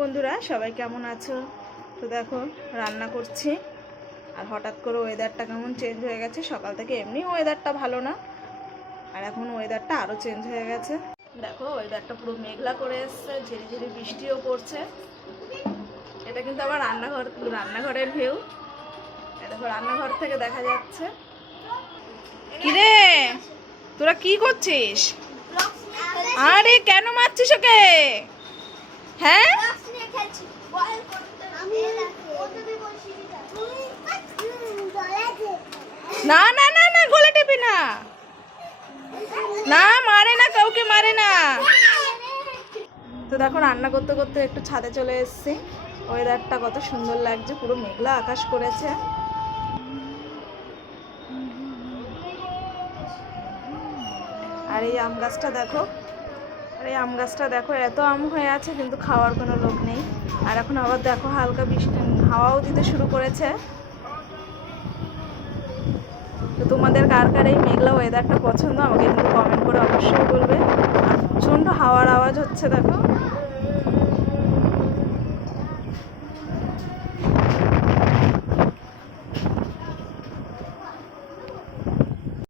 বন্ধুরা, সবাই কেমন আছো? তো দেখো রান্না করছি আর হঠাৎ করে ওয়েদারটা কেমন চেঞ্জ হয়ে গেছে। সকাল থেকে এমনি ওয়েদারটা ভালো না, আর এখন ওয়েদারটা আরও চেঞ্জ হয়ে গেছে। দেখো ওয়েদারটা পুরো মেঘলা করে এসছে, ঝিরি ঝিরি বৃষ্টিও পড়ছে। এটা কিন্তু আবার রান্নাঘরের ভিউ। দেখো রান্নাঘর থেকে দেখা যাচ্ছে। কিরে তোরা কি করছিস? আরে কেন মারছিস ওকে? হ্যাঁ না না না না, গলা টেপি না, না মারে না, কাউকে মারে না। তো দেখো রান্না করতে করতে একটু ছাদে চলে এসেছি। ওয়েদারটা কত সুন্দর লাগছে, পুরো মেঘলা আকাশ করেছে। আর এই আম গাছটা দেখো, এত আম হয়ে আছে কিন্তু খাওয়ার কোনো লোক নেই। আর এখন আবার দেখো হালকা বৃষ্টি, হাওয়াও দিতে শুরু করেছে। তো তোমাদের কার কার এই মেঘলা ওয়েদারটা পছন্দ আমাকে কিন্তু কমেন্ট করে অবশ্যই বলবে। আর প্রচণ্ড হাওয়ার আওয়াজ হচ্ছে দেখো।